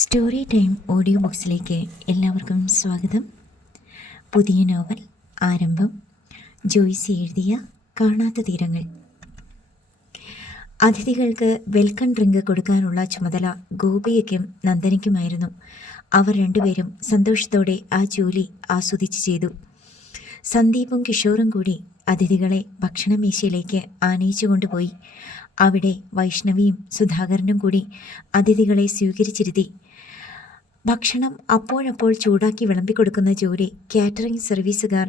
Story time audio ബുക്സിലേക്ക് എല്ലാവർക്കും സ്വാഗതം. പുതിയ നോവൽ ആരംഭം. ജോയ്സി എഴുതിയ കാണാത്ത തീരങ്ങൾ. അതിഥികൾക്ക് വെൽക്കം ഡ്രിങ്ക് കൊടുക്കാനുള്ള ചുമതല ഗോപിയയ്ക്കും നന്ദനയ്ക്കുമായിരുന്നു. അവർ രണ്ടുപേരും സന്തോഷത്തോടെ ആ ജോലി ആസ്വദിച്ച് ചെയ്തു. സന്ദീപും കിഷോറും കൂടി അതിഥികളെ ഭക്ഷണമേശയിലേക്ക് ആനയിച്ചു കൊണ്ടുപോയി. അവിടെ വൈഷ്ണവിയും സുധാകരനും കൂടി അതിഥികളെ സ്വീകരിച്ചിരുത്തി. ഭക്ഷണം അപ്പോഴപ്പോൾ ചൂടാക്കി വിളമ്പിക്കൊടുക്കുന്ന ജോലി കാറ്ററിംഗ് സർവീസുകാർ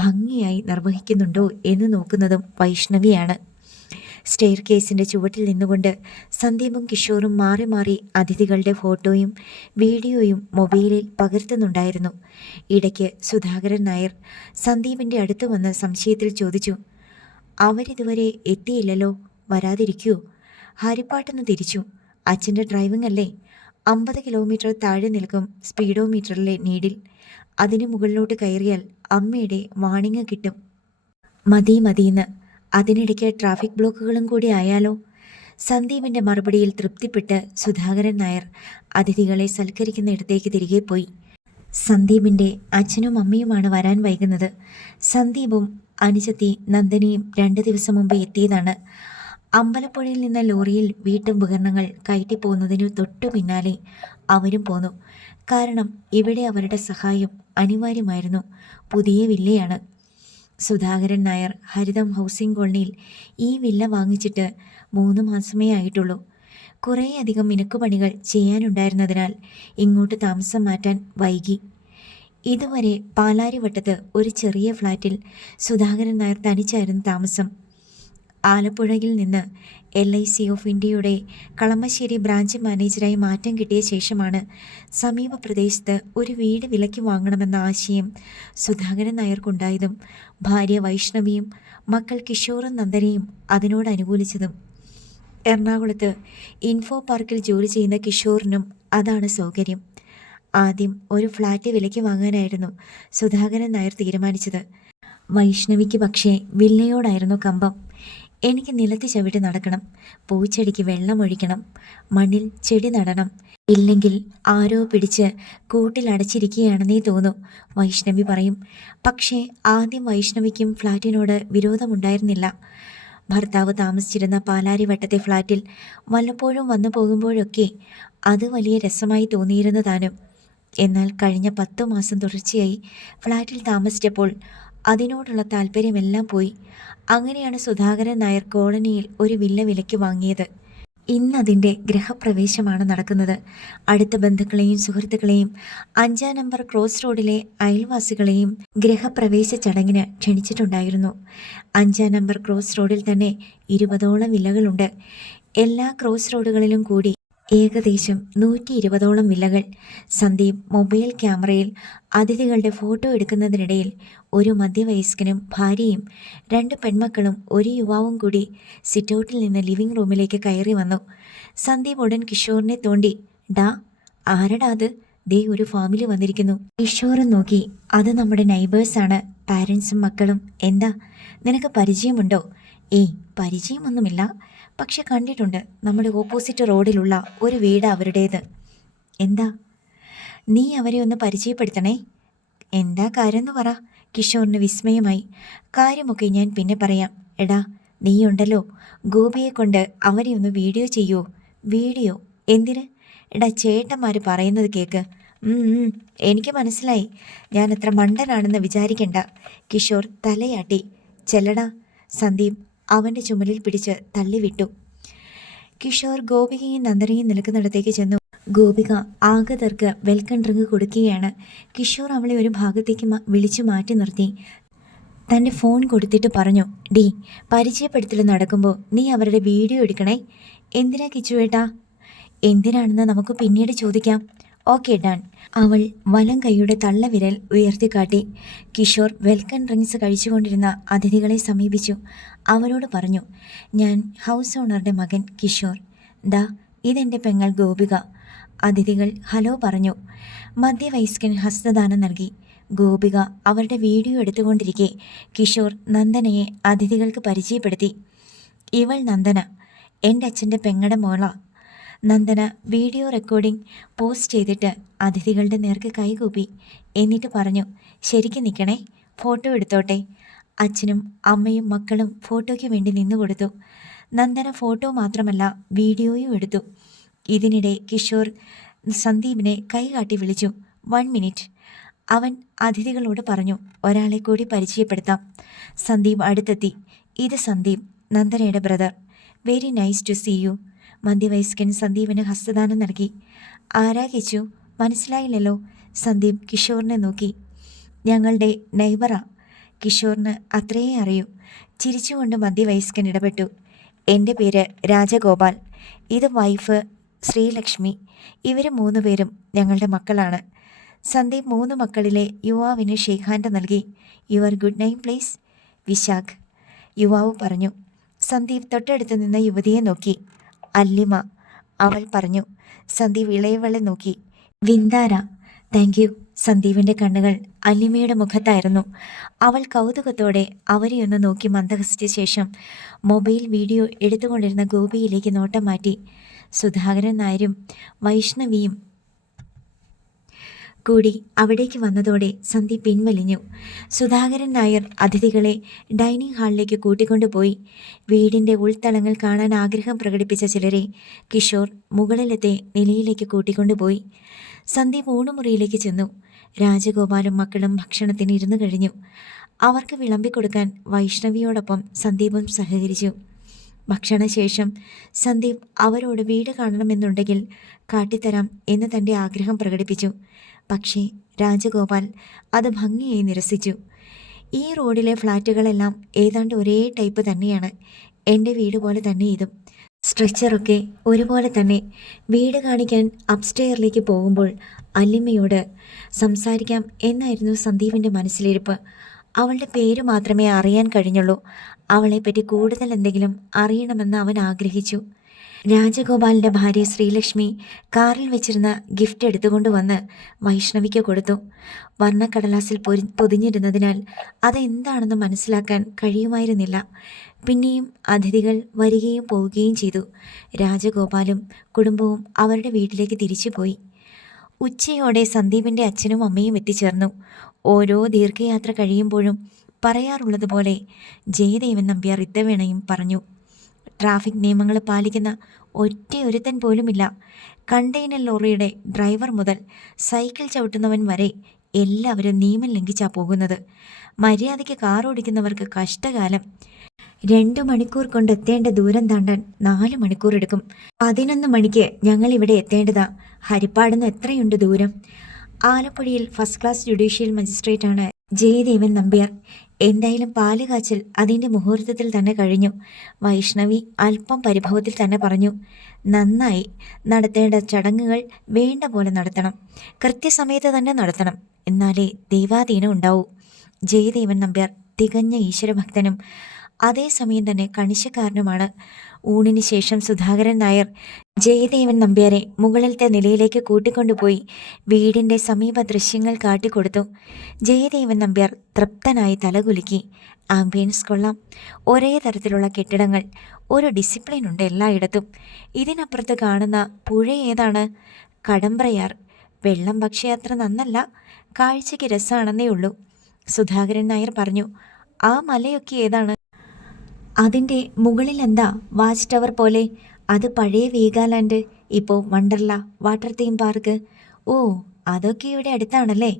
ഭംഗിയായി നിർവഹിക്കുന്നുണ്ടോ എന്ന് നോക്കുന്നതും വൈഷ്ണവിയാണ്. സ്റ്റെയർ കേസിൻ്റെ ചുവട്ടിൽ നിന്നുകൊണ്ട് സന്ദീപും കിഷോറും മാറി മാറി അതിഥികളുടെ ഫോട്ടോയും വീഡിയോയും മൊബൈലിൽ പകർത്തുന്നുണ്ടായിരുന്നു. ഇടയ്ക്ക് സുധാകരൻ നായർ സന്ദീപിൻ്റെ അടുത്ത് വന്ന് സംശയത്തിൽ ചോദിച്ചു, അവരിതുവരെ എത്തിയില്ലല്ലോ, വരാതിരിക്കൂ? ഹരിപ്പാട്ടെന്ന് തിരിച്ചു. അച്ഛൻ്റെ ഡ്രൈവിംഗ് അല്ലേ? 50 കിലോമീറ്റർ താഴെ നിൽക്കും സ്പീഡോമീറ്ററിലെ നീഡിൽ. അതിന് മുകളിലോട്ട് കയറിയാൽ അമ്മയുടെ വാണിംഗ് കിട്ടും. മതിയെന്ന്. അതിനിടയ്ക്ക് ട്രാഫിക് ബ്ലോക്കുകളും കൂടി ആയാലോ? സന്ദീപിൻ്റെ മറുപടിയിൽ തൃപ്തിപ്പെട്ട് സുധാകരൻ നായർ അതിഥികളെ സൽക്കരിക്കുന്നിടത്തേക്ക് തിരികെ പോയി. സന്ദീപിൻ്റെ അച്ഛനും അമ്മയുമാണ് വരാൻ വൈകുന്നത്. സന്ദീപും അനുജത്തി നന്ദനയും 2 ദിവസം മുമ്പ് എത്തിയതാണ്. അമ്പലപ്പുഴയിൽ നിന്ന് ലോറിയിൽ വീട്ടുപകരണങ്ങൾ കയറ്റിപ്പോകുന്നതിനു തൊട്ടു പിന്നാലെ അവരും പോന്നു. കാരണം ഇവിടെ അവരുടെ സഹായം അനിവാര്യമായിരുന്നു. പുതിയ വില്ലയാണ്. സുധാകരൻ നായർ ഹരിതം ഹൗസിംഗ് കോളനിയിൽ ഈ വില്ല വാങ്ങിച്ചിട്ട് 3 മാസമേ ആയിട്ടുള്ളൂ. കുറേയധികം മിനുക്കുപണികൾ ചെയ്യാനുണ്ടായിരുന്നതിനാൽ ഇങ്ങോട്ട് താമസം മാറ്റാൻ വൈകി. ഇതുവരെ പാലാരിവട്ടത്ത് ഒരു ചെറിയ ഫ്ലാറ്റിൽ സുധാകരൻ നായർ തനിച്ചായിരുന്നു താമസം. ആലപ്പുഴയിൽ നിന്ന് LIC ഓഫ് ഇന്ത്യയുടെ കളമശ്ശേരി ബ്രാഞ്ച് മാനേജരായി മാറ്റം കിട്ടിയ ശേഷമാണ് സമീപ പ്രദേശത്ത് ഒരു വീട് വിലയ്ക്ക് വാങ്ങണമെന്ന ആശയം സുധാകരൻ നായർക്കുണ്ടായതും ഭാര്യ വൈഷ്ണവിയും മക്കൾ കിഷോറും നന്ദനയും അതിനോട് അനുകൂലിച്ചതും. എറണാകുളത്ത് ഇൻഫോ പാർക്കിൽ ജോലി ചെയ്യുന്ന കിഷോറിനും അതാണ് സൗകര്യം. ആദ്യം ഒരു ഫ്ലാറ്റ് വിലയ്ക്ക് വാങ്ങാനായിരുന്നു സുധാകരൻ നായർ തീരുമാനിച്ചത്. വൈഷ്ണവിക്ക് പക്ഷേ വില്ലയോടായിരുന്നു കമ്പം. എനിക്ക് നിലത്ത് ചവിട്ടി നടക്കണം, പൂച്ചെടിക്ക് വെള്ളമൊഴിക്കണം, മണ്ണിൽ ചെടി നടണം, ഇല്ലെങ്കിൽ ആരോ പിടിച്ച് കൂട്ടിലടച്ചിരിക്കുകയാണെന്നേ തോന്നും, വൈഷ്ണവി പറയും. പക്ഷേ ആദ്യം വൈഷ്ണവിക്കും ഫ്ലാറ്റിനോട് വിരോധമുണ്ടായിരുന്നില്ല. ഭർത്താവ് താമസിച്ചിരുന്ന പാലാരിവട്ടത്തെ ഫ്ലാറ്റിൽ വല്ലപ്പോഴും വന്നു പോകുമ്പോഴൊക്കെ അത് വലിയ രസമായി തോന്നിയിരുന്നു താനും. എന്നാൽ കഴിഞ്ഞ 10 മാസം തുടർച്ചയായി ഫ്ലാറ്റിൽ താമസിച്ചപ്പോൾ അതിനോടുള്ള താല്പര്യമെല്ലാം പോയി. അങ്ങനെയാണ് സുധാകരൻ നായർ കോളനിയിൽ ഒരു വില്ല വിലയ്ക്ക് വാങ്ങിയത്. ഇന്നതിൻ്റെ ഗൃഹപ്രവേശമാണ് നടക്കുന്നത്. അടുത്ത ബന്ധുക്കളെയും സുഹൃത്തുക്കളെയും 5-ാം നമ്പർ ക്രോസ് റോഡിലെ അയൽവാസികളെയും ഗൃഹപ്രവേശ ചടങ്ങിന് ക്ഷണിച്ചിട്ടുണ്ടായിരുന്നു. 5-ാം നമ്പർ ക്രോസ് റോഡിൽ തന്നെ 20ഓളം വില്ലകളുണ്ട്. എല്ലാ ക്രോസ് റോഡുകളിലും കൂടി ഏകദേശം 120ഓളം വില്ലകൾ. സന്ദീപ് മൊബൈൽ ക്യാമറയിൽ അതിഥികളുടെ ഫോട്ടോ എടുക്കുന്നതിനിടയിൽ ഒരു മധ്യവയസ്കനും ഭാര്യയും 2 പെൺമക്കളും ഒരു യുവാവും കൂടി സിറ്റൗട്ടിൽ നിന്ന് ലിവിംഗ് റൂമിലേക്ക് കയറി വന്നു. സന്ദീപ് ഉടൻ കിഷോറിനെ തോണ്ടി, ഡാ, ആരടാ അത്? ദേ ഒരു ഫാമിലി വന്നിരിക്കുന്നു. കിഷോറും നോക്കി. അത് നമ്മുടെ നൈബേഴ്സാണ്, പാരൻസും മക്കളും. എന്താ, നിനക്ക് പരിചയമുണ്ടോ? ഏയ്, പരിചയമൊന്നുമില്ല, പക്ഷെ കണ്ടിട്ടുണ്ട്. നമ്മുടെ ഓപ്പോസിറ്റ് റോഡിലുള്ള ഒരു വീട് അവരുടേത്. എന്താ? നീ അവരെ ഒന്ന് പരിചയപ്പെടുത്തണേ. എന്താ കാര്യം എന്ന് പറ. കിഷോറിന് വിസ്മയമായി. കാര്യമൊക്കെ ഞാൻ പിന്നെ പറയാം. എടാ, നീയുണ്ടല്ലോ, ഗോപിയെ കൊണ്ട് അവരെ ഒന്ന് വീഡിയോ ചെയ്യുമോ? വീഡിയോ എന്തിന്? എടാ, ചേട്ടന്മാർ പറയുന്നത് കേൾക്ക്. എനിക്ക് മനസ്സിലായി. ഞാൻ അത്ര മണ്ടനാണെന്ന് വിചാരിക്കണ്ട. കിഷോർ തലയാട്ടി. ചെല്ലടാ. സന്ദീപ് അവൻ്റെ ചുമലിൽ പിടിച്ച് തള്ളിവിട്ടു. കിഷോർ ഗോപികയും നന്ദനയും നിൽക്കുന്നിടത്തേക്ക് ചെന്നു. ഗോപിക ആഗതർക്ക് വെൽക്കം ഡ്രിങ്ക് കൊടുക്കുകയാണ്. കിഷോർ അവളെ ഒരു ഭാഗത്തേക്ക് വിളിച്ചു മാറ്റി നിർത്തി തൻ്റെ ഫോൺ കൊടുത്തിട്ട് പറഞ്ഞു, ഡി, പരിചയപ്പെടുത്തൽ നടക്കുമ്പോൾ നീ അവരുടെ വീഡിയോ എടുക്കണേ. എന്തിനാ കിച്ചുവേട്ടാ? എന്തിനാണെന്ന് നമുക്ക് പിന്നീട് ചോദിക്കാം. Okay, done. അവൾ വലം കൈയുടെ തള്ളവിരൽ ഉയർത്തിക്കാട്ടി. കിഷോർ വെൽക്കം ഡ്രിങ്ക്സ് കഴിച്ചുകൊണ്ടിരുന്ന അതിഥികളെ സമീപിച്ചു. അവരോട് പറഞ്ഞു, ഞാൻ ഹൗസ് ഓണറുടെ മകൻ കിഷോർ. ദാ, ഇതെൻ്റെ പെങ്ങൾ ഗോപിക. അതിഥികൾ ഹലോ പറഞ്ഞു. മധ്യവയസ്കൻ ഹസ്തദാനം നൽകി. ഗോപിക അവരുടെ വീഡിയോ എടുത്തുകൊണ്ടിരിക്കെ കിഷോർ നന്ദനയെ അതിഥികൾക്ക് പരിചയപ്പെടുത്തി. ഇവൾ നന്ദന, എൻ്റെ അച്ഛൻ്റെ പെങ്ങടെ മോള. നന്ദന വീഡിയോ റെക്കോർഡിംഗ് പോസ്റ്റ് ചെയ്തിട്ട് അതിഥികളുടെ നേർക്ക് കൈകൂപ്പി. എന്നിട്ട് പറഞ്ഞു, ശരിക്കും നിൽക്കണേ, ഫോട്ടോ എടുത്തോട്ടെ. അച്ഛനും അമ്മയും മക്കളും ഫോട്ടോയ്ക്ക് വേണ്ടി നിന്നുകൊടുത്തു. നന്ദന ഫോട്ടോ മാത്രമല്ല വീഡിയോയും എടുത്തു. ഇതിനിടെ കിഷോർ സന്ദീപിനെ കൈകാട്ടി വിളിച്ചു. 1 മിനിറ്റ്. അവൻ അതിഥികളോട് പറഞ്ഞു, ഒരാളെ കൂടി പരിചയപ്പെടുത്താം. സന്ദീപ് അടുത്തെത്തി. ഇത് സന്ദീപ്, നന്ദനയുടെ brother. Very nice to see you. മധ്യവയസ്കൻ സന്ദീപിന് ഹസ്തദാനം നൽകി. ആരാ കിച്ചു? മനസ്സിലായില്ലല്ലോ. സന്ദീപ് കിഷോറിനെ നോക്കി. ഞങ്ങളുടെ നെയ്ബറാ. കിഷോറിന് അത്രയേ അറിയൂ. ചിരിച്ചുകൊണ്ട് മധ്യവയസ്കൻ ഇടപെട്ടു. എൻ്റെ പേര് രാജഗോപാൽ. ഇത് വൈഫ് ശ്രീലക്ഷ്മി. ഇവർ 3 പേരും ഞങ്ങളുടെ മക്കളാണ്. സന്ദീപ് 3 മക്കളിലെ യുവാവിന് ഷേക്ക് ഹാൻഡ് നൽകി. Your good name please. Vishakh, യുവാവ് പറഞ്ഞു. സന്ദീപ് തൊട്ടടുത്ത് നിന്ന യുവതിയെ നോക്കി. അല്ലിമ, അവൾ പറഞ്ഞു. സന്ദീപ് ഇളയവളെ നോക്കി. വിന്ദാര. Thank you. സന്ദീപിൻ്റെ കണ്ണുകൾ അല്ലിമയുടെ മുഖത്തായിരുന്നു. അവൾ കൗതുകത്തോടെ അവരെയൊന്ന് നോക്കി മന്ദഹസിച്ച ശേഷം മൊബൈൽ വീഡിയോ എടുത്തുകൊണ്ടിരുന്ന ഗോപിയിലേക്ക് നോട്ടം മാറ്റി. സുധാകരൻ നായരും വൈഷ്ണവിയും കൂടി അവിടേക്ക് വന്നതോടെ സന്ദീപ് പിൻവലിഞ്ഞു. സുധാകരൻ നായർ അതിഥികളെ ഡൈനിങ് ഹാളിലേക്ക് കൂട്ടിക്കൊണ്ടുപോയി. വീടിൻ്റെ ഉൾത്തളങ്ങൾ കാണാൻ ആഗ്രഹം പ്രകടിപ്പിച്ച ചിലരെ കിഷോർ മുകളിലത്തെ നിലയിലേക്ക് കൂട്ടിക്കൊണ്ടുപോയി. സന്ദീപ് ഊണുമുറിയിലേക്ക് ചെന്നു. രാജഗോപാലും മക്കളും ഭക്ഷണത്തിന് ഇരുന്നു കഴിഞ്ഞു. അവർക്ക് വിളമ്പിക്കൊടുക്കാൻ വൈഷ്ണവിയോടൊപ്പം സന്ദീപും സഹകരിച്ചു. ഭക്ഷണശേഷം സന്ദീപ് അവരോട് വീട് കാണണമെന്നുണ്ടെങ്കിൽ കാട്ടിത്തരാം എന്ന് തൻ്റെ ആഗ്രഹം പ്രകടിപ്പിച്ചു. പക്ഷേ രാജഗോപാൽ അത് ഭംഗിയായി നിരസിച്ചു. ഈ റോഡിലെ ഫ്ലാറ്റുകളെല്ലാം ഏതാണ്ട് ഒരേ ടൈപ്പ് തന്നെയാണ്. എൻ്റെ വീട് പോലെ തന്നെ ഇതും. സ്ട്രെച്ചറൊക്കെ ഒരുപോലെ തന്നെ. വീട് കാണിക്കാൻ അപ്സ്റ്റെയറിലേക്ക് പോകുമ്പോൾ അല്ലിമ്മയോട് സംസാരിക്കാം എന്നായിരുന്നു സന്ദീപിൻ്റെ മനസ്സിലിരിപ്പ്. അവളുടെ പേര് മാത്രമേ അറിയാൻ കഴിഞ്ഞുള്ളൂ. അവളെപ്പറ്റി കൂടുതൽ എന്തെങ്കിലും അറിയണമെന്ന് അവൻ ആഗ്രഹിച്ചു. രാജഗോപാലിൻ്റെ ഭാര്യ ശ്രീലക്ഷ്മി കാറിൽ വെച്ചിരുന്ന ഗിഫ്റ്റ് എടുത്തുകൊണ്ട് വന്ന് വൈഷ്ണവിക്ക് കൊടുത്തു. വർണ്ണക്കടലാസിൽ പൊതിഞ്ഞിരുന്നതിനാൽ അതെന്താണെന്ന് മനസ്സിലാക്കാൻ കഴിയുമായിരുന്നില്ല. പിന്നെയും അതിഥികൾ വരികയും പോവുകയും ചെയ്തു. രാജഗോപാലും കുടുംബവും അവരുടെ വീട്ടിലേക്ക് തിരിച്ചുപോയി. ഉച്ചയോടെ സന്ദീപിൻ്റെ അച്ഛനും അമ്മയും എത്തിച്ചേർന്നു. ഓരോ ദീർഘയാത്ര കഴിയുമ്പോഴും പറയാറുള്ളതുപോലെ ജയദേവൻ നമ്പ്യാർ ഇത്തവണയും പറഞ്ഞു. ട്രാഫിക് നിയമങ്ങൾ പാലിക്കുന്ന ഒറ്റയൊരുത്തൻ പോലുമില്ല. കണ്ടെയ്നർ ലോറിയുടെ ഡ്രൈവർ മുതൽ സൈക്കിൾ ചവിട്ടുന്നവൻ വരെ എല്ലാവരും നിയമം ലംഘിച്ചാ പോകുന്നത്. മര്യാദയ്ക്ക് കാർ ഓടിക്കുന്നവർക്ക് കഷ്ടകാലം. 2 മണിക്കൂർ കൊണ്ട് എത്തേണ്ട ദൂരം താണ്ടാൻ 4 മണിക്കൂർ എടുക്കും. 11 മണിക്ക് ഞങ്ങൾ ഇവിടെ എത്തേണ്ടതാ. ഹരിപ്പാടുന്ന് എത്രയുണ്ട് ദൂരം? ആലപ്പുഴയിൽ ഫസ്റ്റ് ക്ലാസ് ജുഡീഷ്യൽ മജിസ്ട്രേറ്റാണ് ജയദേവൻ നമ്പ്യാർ. എന്തായാലും പാല് കാച്ചൽ അതിൻ്റെ മുഹൂർത്തത്തിൽ തന്നെ കഴിഞ്ഞു. വൈഷ്ണവി അല്പം പരിഭവത്തിൽ തന്നെ പറഞ്ഞു. നന്നായി. നടത്തേണ്ട ചടങ്ങുകൾ വേണ്ട പോലെ നടത്തണം. കൃത്യസമയത്ത് തന്നെ നടത്തണം. എന്നാലേ ദൈവാധീനം ഉണ്ടാവൂ. ജയദേവൻ നമ്പ്യാർ തികഞ്ഞ ഈശ്വരഭക്തനും അതേസമയം തന്നെ കണിശക്കാരനുമാണ്. ഊണിന് ശേഷം സുധാകരൻ നായർ ജയദേവൻ നമ്പ്യാരെ മുകളിലത്തെ നിലയിലേക്ക് കൂട്ടിക്കൊണ്ടുപോയി വീടിൻ്റെ സമീപ ദൃശ്യങ്ങൾ കാട്ടിക്കൊടുത്തു. ജയദേവൻ നമ്പ്യാർ തൃപ്തനായി തലകുലുക്കി. ആംബിയൻസ് കൊള്ളാം. ഒരേ തരത്തിലുള്ള കെട്ടിടങ്ങൾ. ഒരു ഡിസിപ്ലിൻ ഉണ്ട് എല്ലായിടത്തും. ഇതിനപ്പുറത്ത് കാണുന്ന പുഴ ഏതാണ്? കടമ്പ്രയാർ. വെള്ളം പക്ഷേ അത്ര നന്നല്ല. കാഴ്ചയ്ക്ക് രസമാണെന്നേ ഉള്ളൂ. സുധാകരൻ നായർ പറഞ്ഞു. ആ മലയൊക്കെ ഏതാണ്? അതിൻ്റെ മുകളിൽ എന്താ വാച്ച് ടവർ പോലെ? അത് പഴയ വീഗാലാൻഡ്, ഇപ്പോൾ വണ്ടർല വാട്ടർ തീം പാർക്ക്. ഓ, അതൊക്കെ ഇവിടെ അടുത്താണല്ലേ.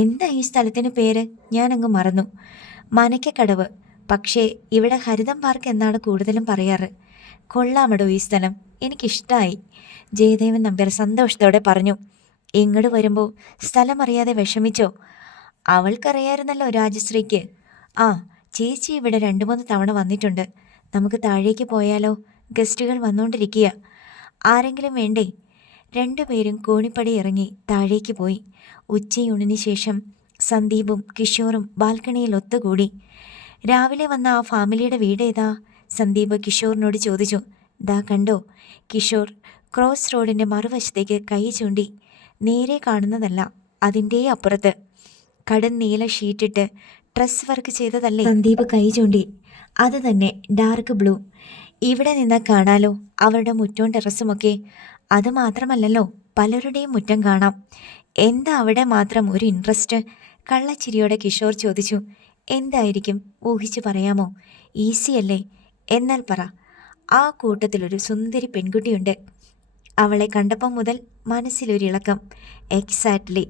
എന്താ ഈ സ്ഥലത്തിന് പേര്? ഞാനങ്ങ് മറന്നു. മനക്കക്കടവ്. പക്ഷേ ഇവിടെ ഹരിതം പാർക്ക് എന്നാണ് കൂടുതലും പറയാറ്. കൊള്ളാമടോ ഈ സ്ഥലം. എനിക്കിഷ്ടമായി. ജയദേവൻ നമ്പ്യാർ സന്തോഷത്തോടെ പറഞ്ഞു. ഇങ്ങോട്ട് വരുമ്പോൾ സ്ഥലം അറിയാതെ വിഷമിച്ചോ? അവൾക്കറിയായിരുന്നല്ലോ രാജശ്രീക്ക്. ആ, ചേച്ചി ഇവിടെ 2-3 തവണ വന്നിട്ടുണ്ട്. നമുക്ക് താഴേക്ക് പോയാലോ? ഗസ്റ്റുകൾ വന്നുകൊണ്ടിരിക്കുക. ആരെങ്കിലും വേണ്ടേ? 2 പേരും കോണിപ്പടി ഇറങ്ങി താഴേക്ക് പോയി. ഉച്ചയൂണിന് ശേഷം സന്ദീപും കിഷോറും ബാൽക്കണിയിൽ ഒത്തുകൂടി. രാവിലെ വന്ന ആ ഫാമിലിയുടെ വീട് ഏതാ? സന്ദീപ് കിഷോറിനോട് ചോദിച്ചു. ദാ കണ്ടോ? കിഷോർ ക്രോസ് റോഡിൻ്റെ മറുവശത്തേക്ക് കൈ ചൂണ്ടി. നേരെ കാണുന്നതല്ല, അതിൻ്റെ അപ്പുറത്ത്. കടൻ നീല ഷീറ്റിട്ട് ഡ്രസ് വർക്ക് ചെയ്തതല്ലേ? സന്ദീപ് കൈ ചൂണ്ടി. അത് തന്നെ, ഡാർക്ക് ബ്ലൂ. ഇവിടെ നിന്ന് കാണാലോ അവരുടെ മുറ്റവും ടെറസുമൊക്കെ. അതുമാത്രമല്ലല്ലോ, പലരുടെയും മുറ്റം കാണാം. എന്താ അവിടെ മാത്രം ഒരു ഇൻട്രസ്റ്റ്? കള്ളച്ചിരിയോടെ കിഷോർ ചോദിച്ചു. എന്തായിരിക്കും? ഊഹിച്ചു പറയാമോ? ഈസിയല്ലേ. എന്നാൽ പറ. ആ കൂട്ടത്തിലൊരു സുന്ദരി പെൺകുട്ടിയുണ്ട്. അവളെ കണ്ടപ്പം മുതൽ മനസ്സിലൊരിളക്കം. എക്സാക്ട്ലി.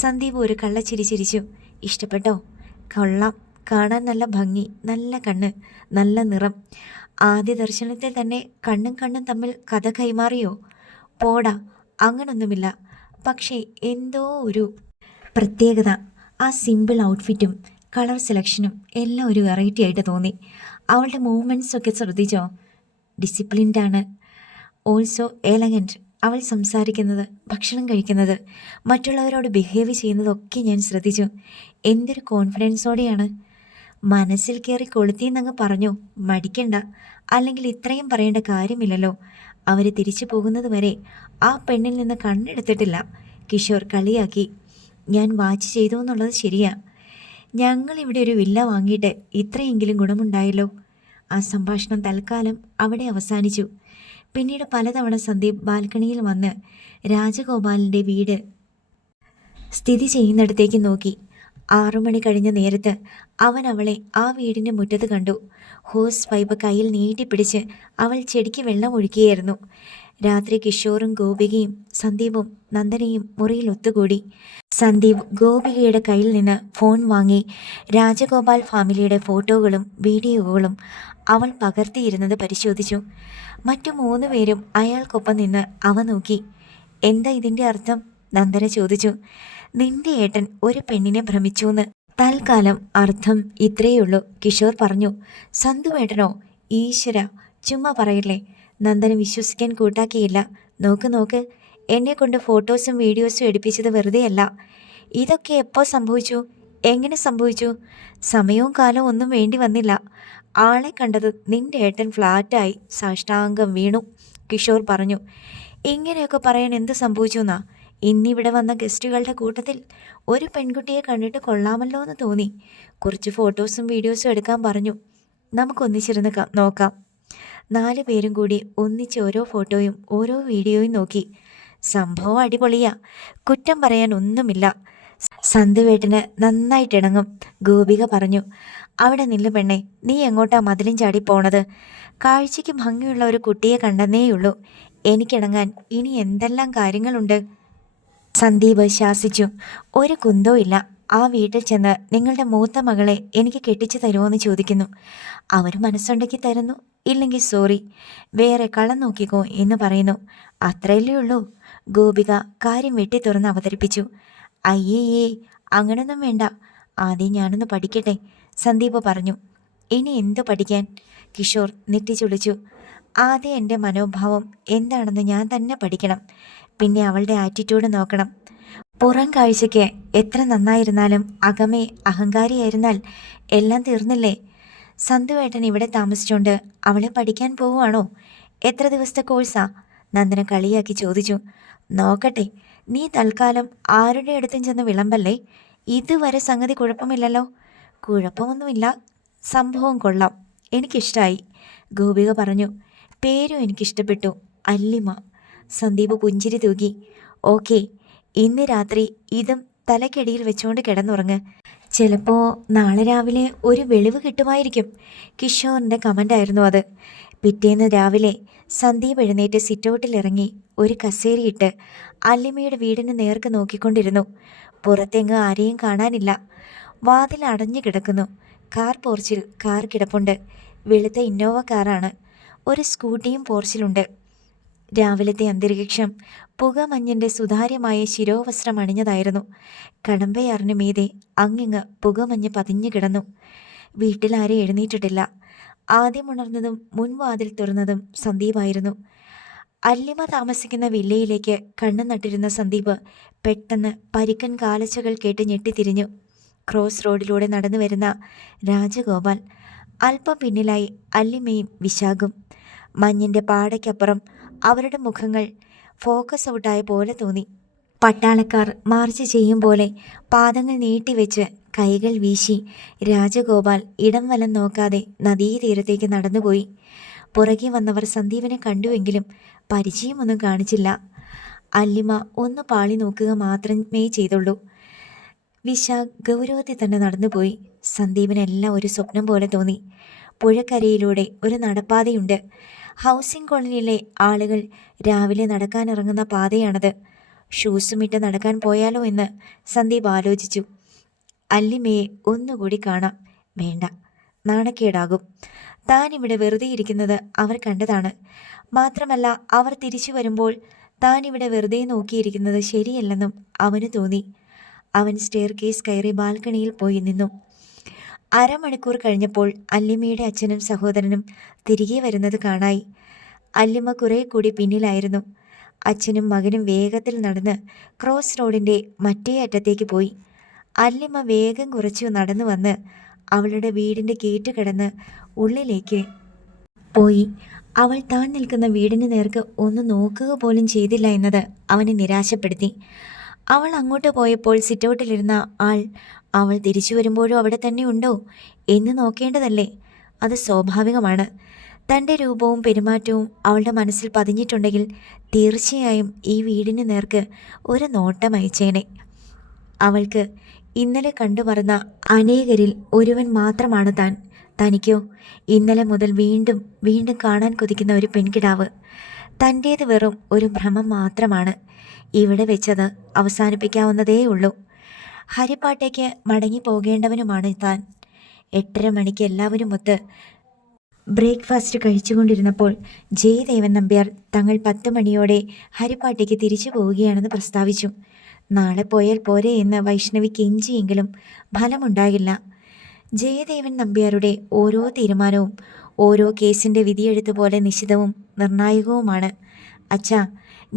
സന്ദീപ് ഒരു കള്ളച്ചിരി ചിരിച്ചു. ഇഷ്ടപ്പെട്ടോ? കൊള്ളാം. കാണാൻ നല്ല ഭംഗി, നല്ല കണ്ണ്, നല്ല നിറം. ആദ്യ ദർശനത്തിൽ തന്നെ കണ്ണും കണ്ണും തമ്മിൽ കഥ കൈമാറിയോ? പോടാ, അങ്ങനൊന്നുമില്ല. പക്ഷേ എന്തോ ഒരു പ്രത്യേകത. ആ സിമ്പിൾ ഔട്ട്ഫിറ്റും കളർ സെലക്ഷനും എല്ലാം ഒരു വെറൈറ്റി ആയിട്ട് തോന്നി. അവളുടെ മൂവ്മെൻറ്റ്സ് ഒക്കെ ശ്രദ്ധിച്ചോ? ഡിസിപ്ലിൻഡ് ആണ്, ഓൾസോ എലഗൻറ്റ്. അവൾ സംസാരിക്കുന്നത്, ഭക്ഷണം കഴിക്കുന്നത്, മറ്റുള്ളവരോട് ബിഹേവ് ചെയ്യുന്നതൊക്കെ ഞാൻ ശ്രദ്ധിച്ചു. എന്തൊരു കോൺഫിഡൻസോടെയാണ്. മനസ്സിൽ കയറി കൊളുത്തിയെന്നങ്ങ് പറഞ്ഞു. മടിക്കണ്ട, അല്ലെങ്കിൽ ഇത്രയും പറയേണ്ട കാര്യമില്ലല്ലോ. അവർ തിരിച്ചു പോകുന്നത് വരെ ആ പെണ്ണിൽ നിന്ന് കണ്ണെടുത്തിട്ടില്ല. കിഷോർ കളിയാക്കി. ഞാൻ വാച്ച് ചെയ്തു എന്നുള്ളത് ശരിയാ. ഞങ്ങളിവിടെ ഒരു വില്ല വാങ്ങിയിട്ട് ഇത്രയെങ്കിലും ഗുണമുണ്ടായല്ലോ. ആ സംഭാഷണം തൽക്കാലം അവിടെ അവസാനിച്ചു. പിന്നീട് പലതവണ സന്ദീപ് ബാൽക്കണിയിൽ വന്ന് രാജഗോപാലിൻ്റെ വീട് സ്ഥിതി ചെയ്യുന്നിടത്തേക്ക് നോക്കി. 6 മണി കഴിഞ്ഞ നേരത്ത് അവൻ അവളെ ആ വീടിൻ്റെ മുറ്റത്ത് കണ്ടു. ഹോസ് പൈപ്പ് കയ്യിൽ നീട്ടിപ്പിടിച്ച് അവൾ ചെടിക്ക് വെള്ളം ഒഴുക്കിയായിരുന്നു. രാത്രി കിഷോറും ഗോപികയും സന്ദീപും നന്ദനയും മുറിയിൽ ഒത്തുകൂടി. സന്ദീപ് ഗോപികയുടെ കയ്യിൽ നിന്ന് ഫോൺ വാങ്ങി രാജഗോപാൽ ഫാമിലിയുടെ ഫോട്ടോകളും വീഡിയോകളും അവൾ പകർത്തിയിരുന്നത് പരിശോധിച്ചു. മറ്റു 3 പേരും അയാൾക്കൊപ്പം നിന്ന് അവ നോക്കി. എന്താ ഇതിൻ്റെ അർത്ഥം? നന്ദന ചോദിച്ചു. നിന്റെ ഏട്ടൻ ഒരു പെണ്ണിനെ ഭ്രമിച്ചൂന്ന്. തൽക്കാലം അർത്ഥം ഇത്രയുള്ളൂ, കിഷോർ പറഞ്ഞു. സന്തുവേട്ടനോ? ഈശ്വര, ചുമ്മാ പറയില്ലേ. നന്ദന വിശ്വസിക്കാൻ കൂട്ടാക്കിയില്ല. നോക്ക്, എന്നെ കൊണ്ട് ഫോട്ടോസും വീഡിയോസും എടുപ്പിച്ചത് വെറുതെയല്ല. ഇതൊക്കെ എപ്പോൾ സംഭവിച്ചു? എങ്ങനെ സംഭവിച്ചു? സമയവും കാലവും ഒന്നും വേണ്ടി വന്നില്ല. ആളെ കണ്ടത് നിന്റെ ഏട്ടൻ ഫ്ലാറ്റായി സാഷ്ടാംഗം വീണു, കിഷോർ പറഞ്ഞു. ഇങ്ങനെയൊക്കെ പറയാൻ എന്ത് സംഭവിച്ചു എന്നാ? ഇന്നിവിടെ വന്ന ഗസ്റ്റുകളുടെ കൂട്ടത്തിൽ ഒരു പെൺകുട്ടിയെ കണ്ടിട്ട് കൊള്ളാമല്ലോ എന്ന് തോന്നി. കുറച്ച് ഫോട്ടോസും വീഡിയോസും എടുക്കാൻ പറഞ്ഞു. നമുക്കൊന്നിച്ചിരുന്ന് നോക്കാം. 4 പേരും കൂടി ഒന്നിച്ച് ഓരോ ഫോട്ടോയും ഓരോ വീഡിയോയും നോക്കി. സംഭവം അടിപൊളിയാ, കുറ്റം പറയാൻ ഒന്നുമില്ല. സന്തുവേട്ടന് നന്നായിട്ടിണങ്ങും, ഗോപിക പറഞ്ഞു. അവിടെ നില്ല് പെണ്ണെ, നീ എങ്ങോട്ടാ മതിലും ചാടി പോണത്? കാഴ്ചയ്ക്ക് ഭംഗിയുള്ള ഒരു കുട്ടിയെ കണ്ടെന്നേയുള്ളൂ. എനിക്കിണങ്ങാൻ ഇനി എന്തെല്ലാം കാര്യങ്ങളുണ്ട്? സന്ദീപ് ശാസിച്ചു. ഒരു കുന്തോ ഇല്ല. ആ വീട്ടിൽ ചെന്ന് നിങ്ങളുടെ മൂത്ത മകളെ എനിക്ക് കെട്ടിച്ചു തരുമോയെന്ന് ചോദിക്കുന്നു. അവർ മനസ്സുണ്ടെങ്കിൽ തരുന്നു, ഇല്ലെങ്കിൽ സോറി, വേറെ കള്ളം നോക്കിക്കോ എന്ന് പറയുന്നു. അത്രയല്ലേ ഉള്ളൂ. ഗോപിക കാര്യം വെട്ടി തുറന്ന് അവതരിപ്പിച്ചു. അയ്യേ, അങ്ങനൊന്നും വേണ്ട. ആദ്യം ഞാനൊന്ന് പഠിക്കട്ടെ, സന്ദീപ് പറഞ്ഞു. ഇനി എന്തു പഠിക്കാൻ? കിഷോർ നെറ്റിച്ചുളിച്ചു. ആദ്യം എൻ്റെ മനോഭാവം എന്താണെന്ന് ഞാൻ തന്നെ പഠിക്കണം. പിന്നെ അവളുടെ ആറ്റിറ്റ്യൂഡ് നോക്കണം. പുറം കാഴ്ചയ്ക്ക് എത്ര നന്നായിരുന്നാലും അകമേ അഹങ്കാരിയായിരുന്നാൽ എല്ലാം തീർന്നില്ലേ? സന്തുവേട്ടൻ ഇവിടെ താമസിച്ചുകൊണ്ട് അവളെ പഠിക്കാൻ പോവുകയാണോ? എത്ര ദിവസത്തെ കോഴ്സാ? നന്ദന കളിയാക്കി ചോദിച്ചു. നോക്കട്ടെ, നീ തൽക്കാലം ആരുടെ അടുത്തും ചെന്ന് വിളമ്പല്ലേ. ഇതുവരെ സംഗതി കുഴപ്പമില്ലല്ലോ? കുഴപ്പമൊന്നുമില്ല, സംഭവം കൊള്ളാം, എനിക്കിഷ്ടമായി, ഗോപിക പറഞ്ഞു. പേരും എനിക്കിഷ്ടപ്പെട്ടു, അല്ലിമ. സന്ദീപ് പുഞ്ചിരി തൂകി. ഓക്കെ, ഇന്ന് രാത്രി ഇതും തലക്കടിയിൽ വെച്ചുകൊണ്ട് കിടന്നുറങ്ങ്. ചിലപ്പോൾ നാളെ രാവിലെ ഒരു വെളിവ് കിട്ടുമായിരിക്കും. കിഷോറിൻ്റെ കമൻ്റായിരുന്നു അത്. പിറ്റേന്ന് രാവിലെ സന്ദീപ് എഴുന്നേറ്റ് സിറ്റൗട്ടിലിറങ്ങി ഒരു കസേരയിട്ട് അല്ലിമയുടെ വീടിന് നേർക്ക് നോക്കിക്കൊണ്ടിരുന്നു. പുറത്തെങ്ങ് ആരെയും കാണാനില്ല. വാതിൽ അടഞ്ഞു കിടക്കുന്നു. കാർ പോർച്ചിൽ കാർ കിടപ്പുണ്ട്. വെളുത്ത ഇന്നോവ കാറാണ്. ഒരു സ്കൂട്ടിയും പോർച്ചിലുണ്ട്. രാവിലത്തെ അന്തരീക്ഷം പുകമഞ്ഞിൻ്റെ സുതാര്യമായ ശിരോവസ്ത്രം അണിഞ്ഞതായിരുന്നു. കടമ്പയാറിന് മീതെ അങ്ങിങ്ങ് പുകമഞ്ഞ് പതിഞ്ഞു കിടന്നു. വീട്ടിലാരും എഴുന്നേറ്റിട്ടില്ല. ആദ്യം ഉണർന്നതും മുൻവാതിൽ തുറന്നതും സന്ദീപായിരുന്നു. അല്ലിമ താമസിക്കുന്ന വില്ലയിലേക്ക് കണ്ണു നട്ടിരുന്ന സന്ദീപ് പെട്ടെന്ന് പരിക്കൻ കാലച്ചകൾ കേട്ട് ഞെട്ടിത്തിരിഞ്ഞു. ക്രോസ് റോഡിലൂടെ നടന്നു വരുന്ന രാജഗോപാൽ, അല്പം പിന്നിലായി അല്ലിമയും വിശാഖും. മഞ്ഞിൻ്റെ പാടയ്ക്കപ്പുറം അവരുടെ മുഖങ്ങൾ ഫോക്കസ് ഔട്ടായ പോലെ തോന്നി. പട്ടാളക്കാർ മാർച്ച് ചെയ്യും പോലെ പാദങ്ങൾ നീട്ടിവെച്ച് കൈകൾ വീശി രാജഗോപാൽ ഇടം വലം നോക്കാതെ നദീതീരത്തേക്ക് നടന്നുപോയി. പുറകെ വന്നവർ സന്ദീപിനെ കണ്ടുവെങ്കിലും പരിചയമൊന്നും കാണിച്ചില്ല. അല്ലിമ ഒന്ന് പാളി നോക്കുക മാത്രമേ ചെയ്തുള്ളൂ. വിശ ഗൗരവത്തിൽ തന്നെ നടന്നുപോയി. സന്ദീപിനെല്ലാം ഒരു സ്വപ്നം പോലെ തോന്നി. പുഴക്കരയിലൂടെ ഒരു നടപ്പാതയുണ്ട്. ഹൗസിംഗ് കോളനിയിലെ ആളുകൾ രാവിലെ നടക്കാനിറങ്ങുന്ന പാതയാണത്. ഷൂസുമിട്ട് നടക്കാൻ പോയാലോ എന്ന് സന്ദീപ് ആലോചിച്ചു. അല്ലിമയെ ഒന്നുകൂടി കാണാം. വേണ്ട, നാണക്കേടാകും. താൻ ഇവിടെ വെറുതെ ഇരിക്കുന്നത് അവർ കണ്ടതാണ്. മാത്രമല്ല, അവർ തിരിച്ചു വരുമ്പോൾ താൻ ഇവിടെ വെറുതെ നോക്കിയിരിക്കുന്നത് ശരിയല്ലെന്നും അവന് തോന്നി. അവൻ സ്റ്റെയർ കേസ് കയറി ബാൽക്കണിയിൽ പോയി നിന്നു. അരമണിക്കൂർ കഴിഞ്ഞപ്പോൾ അല്ലിമയുടെ അച്ഛനും സഹോദരനും തിരികെ വരുന്നത് കാണായി. അല്ലിമ കുറെ കൂടി പിന്നിലായിരുന്നു. അച്ഛനും മകനും വേഗത്തിൽ നടന്ന് ക്രോസ് റോഡിൻ്റെ മറ്റേ അറ്റത്തേക്ക് പോയി. അല്ലിമ വേഗം കുറച്ചു നടന്നു വന്ന് അവളുടെ വീടിൻ്റെ ഗേറ്റ് കടന്ന് ഉള്ളിലേക്ക് പോയി. അവൾ താൻ നിൽക്കുന്ന വീടിന് നേർക്ക് ഒന്ന് നോക്കുക പോലും ചെയ്തില്ല എന്നത് അവനെ നിരാശപ്പെടുത്തി. അവൾ അങ്ങോട്ട് പോയപ്പോൾ സിറ്റൗട്ടിലിരുന്ന ആൾ അവൾ തിരിച്ചു വരുമ്പോഴും അവിടെ തന്നെ ഉണ്ടോ എന്ന് നോക്കേണ്ടതല്ലേ? അത് സ്വാഭാവികമാണ്. തൻ്റെ രൂപവും പെരുമാറ്റവും അവളുടെ മനസ്സിൽ പതിഞ്ഞിട്ടുണ്ടെങ്കിൽ തീർച്ചയായും ഈ വീടിന് നേർക്ക് ഒരു നോട്ടം അയച്ചേനെ. അവൾക്ക് ഇന്നലെ കണ്ടുമറന്ന അനേകരിൽ ഒരുവൻ മാത്രമാണ് താൻ. തനിക്കോ ഇന്നലെ മുതൽ വീണ്ടും വീണ്ടും കാണാൻ കൊതിക്കുന്ന ഒരു പെൺകിടാവ്. തൻ്റേത് വെറും ഒരു ഭ്രമം മാത്രമാണ്. ഇവിടെ വെച്ചത് അവസാനിപ്പിക്കാവുന്നതേ ഉള്ളൂ. ഹരിപ്പാട്ടേക്ക് മടങ്ങി പോകേണ്ടവനുമാണ് താൻ. 8:30 മണിക്ക് എല്ലാവരും ഒത്ത് ബ്രേക്ക്ഫാസ്റ്റ് കഴിച്ചുകൊണ്ടിരുന്നപ്പോൾ ജയദേവൻ നമ്പ്യാർ തങ്ങൾ 10 മണിയോടെ ഹരിപ്പാട്ടേക്ക് തിരിച്ചു പോവുകയാണെന്ന് പ്രസ്താവിച്ചു. നാളെ പോയാൽ പോരെ എന്ന് വൈഷ്ണവി കെഞ്ചിയെങ്കിലും ഫലമുണ്ടാകില്ല. ജയദേവൻ നമ്പ്യാരുടെ ഓരോ തീരുമാനവും ഓരോ കേസിൻ്റെ വിധിയെഴുത്ത് പോലെ നിശ്ചിതവും നിർണായകവുമാണ്. അച്ഛാ,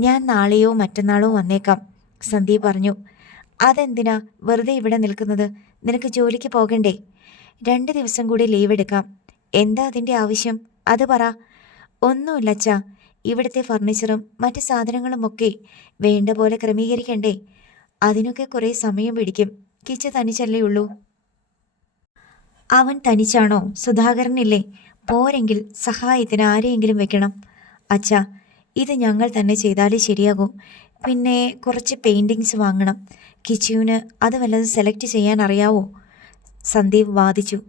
ഞാൻ നാളെയോ മറ്റന്നാളോ വന്നേക്കാം, സന്ദീപ് പറഞ്ഞു. അതെന്തിനാ വെറുതെ ഇവിടെ നിൽക്കുന്നത്? നിനക്ക് ജോലിക്ക് പോകണ്ടേ? 2 ദിവസം കൂടി ലീവ് എടുക്കാം. എന്താ അതിൻ്റെ ആവശ്യം? അത് പറ. ഒന്നുമില്ല അച്ഛാ, ഇവിടുത്തെ ഫർണിച്ചറും മറ്റ് സാധനങ്ങളുമൊക്കെ വേണ്ട പോലെ ക്രമീകരിക്കണ്ടേ? അതിനൊക്കെ കുറേ സമയം പിടിക്കും. കിച്ചു തനിച്ചല്ലേ ഉള്ളൂ. അവൻ തനിച്ചാണോ? സുധാകരനില്ലേ? പോരെങ്കിൽ സഹായത്തിന് ആരെയെങ്കിലും വെക്കണം. അച്ഛാ, ഇത് ഞങ്ങൾ തന്നെ ചെയ്താലേ ശരിയാകൂ. പിന്നെ കുറച്ച് പെയിൻറ്റിങ്സ് വാങ്ങണം. കിച്ചുവിന് അത് വല്ലതും സെലക്ട് ചെയ്യാൻ അറിയാവോ? സന്ദീപ് വാദിച്ചു.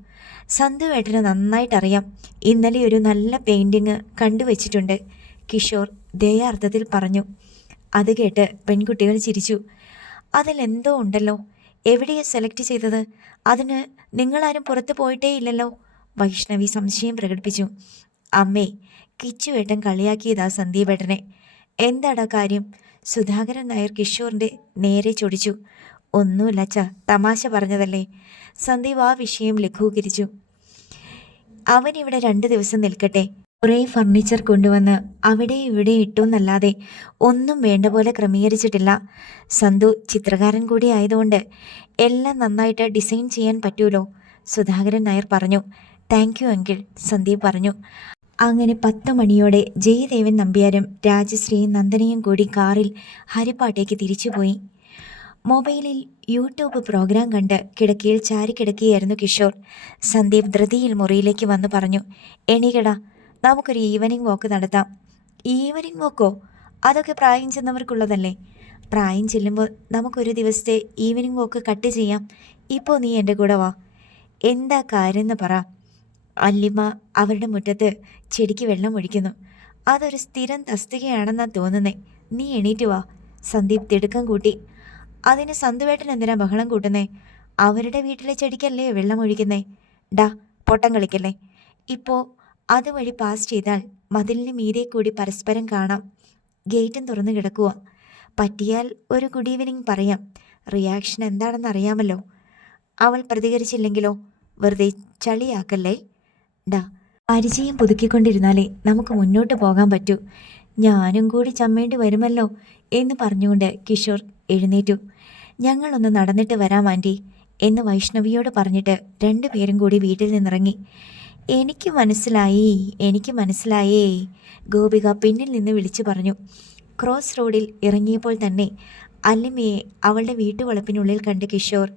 സന്ദു ഏട്ടന് നന്നായിട്ടറിയാം. ഇന്നലെ ഒരു നല്ല പെയിൻറ്റിങ് കണ്ടുവച്ചിട്ടുണ്ട്, കിഷോർ ദയാർത്ഥത്തിൽ പറഞ്ഞു. അത് കേട്ട് പെൺകുട്ടികൾ ചിരിച്ചു. അതിലെന്തോ ഉണ്ടല്ലോ. എവിടെയാണ് സെലക്ട് ചെയ്തത്? അതിന് നിങ്ങളാരും പുറത്തു പോയിട്ടേ ഇല്ലല്ലോ, വൈഷ്ണവി സംശയം പ്രകടിപ്പിച്ചു. അമ്മേ, കിച്ചുവേട്ടൻ കളിയാക്കിയതാ സന്ദീപേട്ടനെ. എന്താടാ കാര്യം? സുധാകരൻ നായർ കിഷോറിൻ്റെ നേരെ ചൊടിച്ചു. ഒന്നുമില്ല അച്ഛാ, തമാശ പറഞ്ഞതല്ലേ. സന്ദീപ് ആ വിഷയം ലഘൂകരിച്ചു. അവനിവിടെ 2 ദിവസം നിൽക്കട്ടെ. കുറേ ഫർണിച്ചർ കൊണ്ടുവന്ന് അവിടെ ഇവിടെ ഇട്ടുന്നല്ലാതെ ഒന്നും വേണ്ട പോലെ ക്രമീകരിച്ചിട്ടില്ല. സന്തു ചിത്രകാരൻ കൂടി ആയതുകൊണ്ട് എല്ലാം നന്നായിട്ട് ഡിസൈൻ ചെയ്യാൻ പറ്റൂലോ, സുധാകരൻ നായർ പറഞ്ഞു. താങ്ക് യു അങ്കിൾ, സന്ദീപ് പറഞ്ഞു. അങ്ങനെ 10 മണിയോടെ ജയദേവൻ നമ്പ്യാരും രാജശ്രീയും നന്ദനയും കൂടി കാറിൽ ഹരിപ്പാട്ടേക്ക് തിരിച്ചുപോയി. മൊബൈലിൽ യൂട്യൂബ് പ്രോഗ്രാം കണ്ട് കിടക്കയിൽ ചാരിക്കിടക്കുകയായിരുന്നു കിഷോർ. സന്ദീപ് ധൃതിയിൽ മുറിയിലേക്ക് വന്നു പറഞ്ഞു. എണീകടാ, നമുക്കൊരു ഈവനിങ് വാക്ക് നടത്താം. ഈവനിങ് വാക്കോ? അതൊക്കെ പ്രായം ചെന്നവർക്കുള്ളതല്ലേ. പ്രായം ചെല്ലുമ്പോൾ നമുക്കൊരു ദിവസത്തെ ഈവനിങ് വാക്ക് കട്ട് ചെയ്യാം. ഇപ്പോൾ നീ എൻ്റെ കൂടെ വാ. എന്താ കാര്യം എന്ന് പറ. അല്ലിമ അവരുടെ മുറ്റത്ത് ചെടിക്ക് വെള്ളം ഒഴിക്കുന്നു. അതൊരു സ്ഥിരം തസ്തികയാണെന്നാണ് തോന്നുന്നേ. നീ എണീറ്റ് വാ, സന്ദീപ് തിടുക്കം കൂട്ടി. അതിന് സന്തുവേട്ടൻ എന്തിനാ ബഹളം കൂട്ടുന്നേ? അവരുടെ വീട്ടിലെ ചെടിക്കല്ലേ വെള്ളം ഒഴിക്കുന്നേ. ഡാ, പൊട്ടം കളിക്കല്ലേ. ഇപ്പോൾ അതുവഴി പാസ് ചെയ്താൽ മതിലിന് മീതെ കൂടി പരസ്പരം കാണാം. ഗേറ്റും തുറന്നു കിടക്കുക. പറ്റിയാൽ ഒരു ഗുഡ് ഈവനിങ് പറയാം. റിയാക്ഷൻ എന്താണെന്ന് അറിയാമല്ലോ. അവൾ പ്രതികരിച്ചില്ലെങ്കിലോ? വെറുതെ ചളിയാക്കല്ലേ. ഡാ, പരിചയം പുതുക്കിക്കൊണ്ടിരുന്നാലേ നമുക്ക് മുന്നോട്ട് പോകാൻ പറ്റൂ. ഞാനും കൂടി ചമ്മേണ്ടി വരുമല്ലോ എന്ന് പറഞ്ഞുകൊണ്ട് കിഷോർ എഴുന്നേറ്റു. ഞങ്ങളൊന്ന് നടന്നിട്ട് വരാം ആൻറ്റി എന്ന് വൈഷ്ണവിയോട് പറഞ്ഞിട്ട് 2 പേരും കൂടി വീട്ടിൽ നിന്നിറങ്ങി. എനിക്ക് മനസ്സിലായേ, ഗോപിക പിന്നിൽ നിന്ന് വിളിച്ചു പറഞ്ഞു. ക്രോസ് റോഡിൽ ഇറങ്ങിയപ്പോൾ തന്നെ അല്ലിമയെ അവളുടെ വീട്ടുവളപ്പിനുള്ളിൽ കണ്ട് കിഷോർ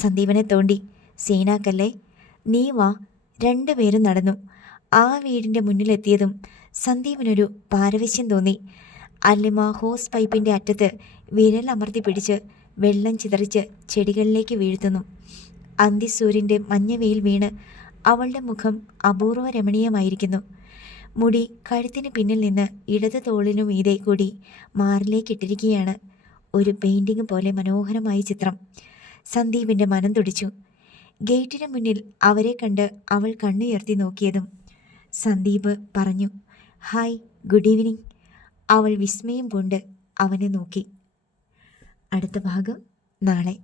സന്ദീപനെ തോണ്ടി. സീനാക്കല്ലേ, നീ വാ. 2 പേരും നടന്നു. ആ വീടിൻ്റെ മുന്നിലെത്തിയതും സന്ദീപിനൊരു പാരവശ്യം തോന്നി. അല്ലിമ ഹോസ് പൈപ്പിൻ്റെ അറ്റത്ത് വിരൽ അമർത്തി പിടിച്ച് വെള്ളം ചിതറിച്ച് ചെടികളിലേക്ക് വീഴ്ത്തുന്നു. അന്തിസൂര്യൻ്റെ മഞ്ഞവെയിൽ വീണ് അവളുടെ മുഖം അപൂർവ രമണീയമായിരിക്കുന്നു. മുടി കഴുത്തിന് പിന്നിൽ നിന്ന് ഇടത് തോളിനു മീതെ കൂടി മാറിലേക്കിട്ടിരിക്കുകയാണ്. ഒരു പെയിൻറ്റിങ് പോലെ മനോഹരമായ ചിത്രം. സന്ദീപിൻ്റെ മനം തുടിച്ചു. ഗേറ്റിന് മുന്നിൽ അവരെ കണ്ട് അവൾ കണ്ണുയർത്തി നോക്കിയതും സന്ദീപ് പറഞ്ഞു, ഹായ്, ഗുഡ് ഈവനിങ്. അവൾ വിസ്മയം കൊണ്ട് അവനെ നോക്കി. അടുത്ത ഭാഗം നാളെ.